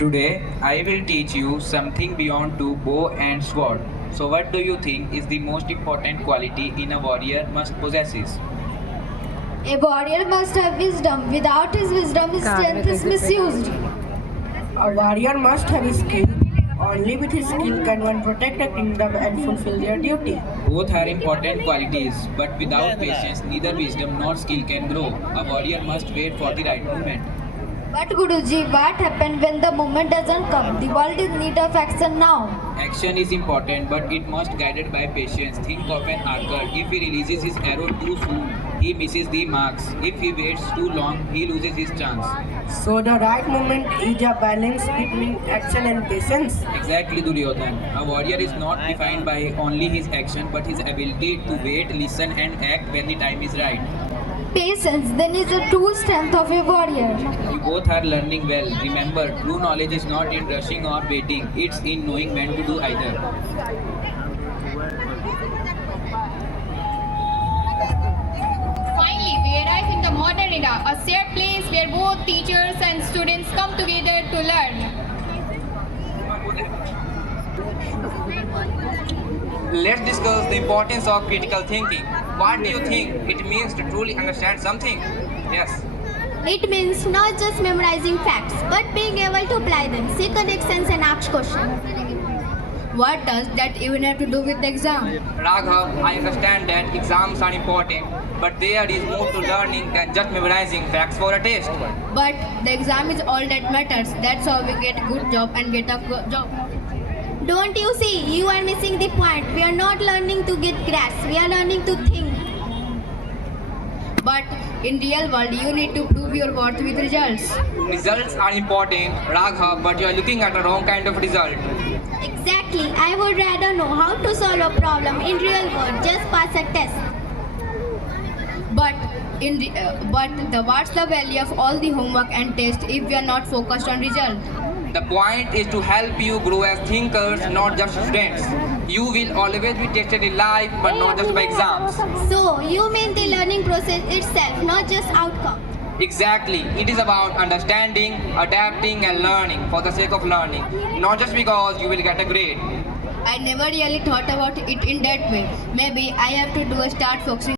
Today, I will teach you something beyond to bow and sword. So, what do you think is the most important quality in a warrior must possesses? A warrior must have wisdom. Without his wisdom, his strength is misused. A warrior must have skill. Only with his skill can one protect a kingdom and fulfill their duty. Both are important qualities, but without patience, neither wisdom nor skill can grow. A warrior must wait for the right moment. But Guruji, what happens when the moment doesn't come? The world is in need of action now. Action is important, but it must guided by patience. Think of an archer. If he releases his arrow too soon, he misses the marks. If he waits too long, he loses his chance. So the right moment is a balance between action and patience. Exactly, Duryodhan. A warrior is not defined by only his action, but his ability to wait, listen, and act when the time is right. Patience then is the true strength of a warrior. You both are learning well. Remember, true knowledge is not in rushing or waiting, it's in knowing when to do either. Finally, we arrive in the modern era, a shared place where both teachers and students come together to learn. Let's discuss the importance of critical thinking. What do you think it means to truly understand something? Yes. It means not just memorizing facts, but being able to apply them, see connections and ask questions. What does that even have to do with the exam? Raghav, I understand that exams are important, but there is more to learning than just memorizing facts for a test. But the exam is all that matters. That's how we get a good job and get a job. Don't you see? You are missing the point. We are not learning to get grades. We are learning to think. But in real world, you need to prove your worth with results. Results are important, Raghav, but you are looking at the wrong kind of result. Exactly. I would rather know how to solve a problem in real world. Just pass a test. What's the value of all the homework and tests if we are not focused on result? The point is to help you grow as thinkers, not just students. You will always be tested in life, but not just by exams. So you mean the learning process itself, not just outcome? Exactly. It is about understanding, adapting, and learning for the sake of learning, not just because you will get a grade. I never really thought about it in that way. Maybe I have to start focusing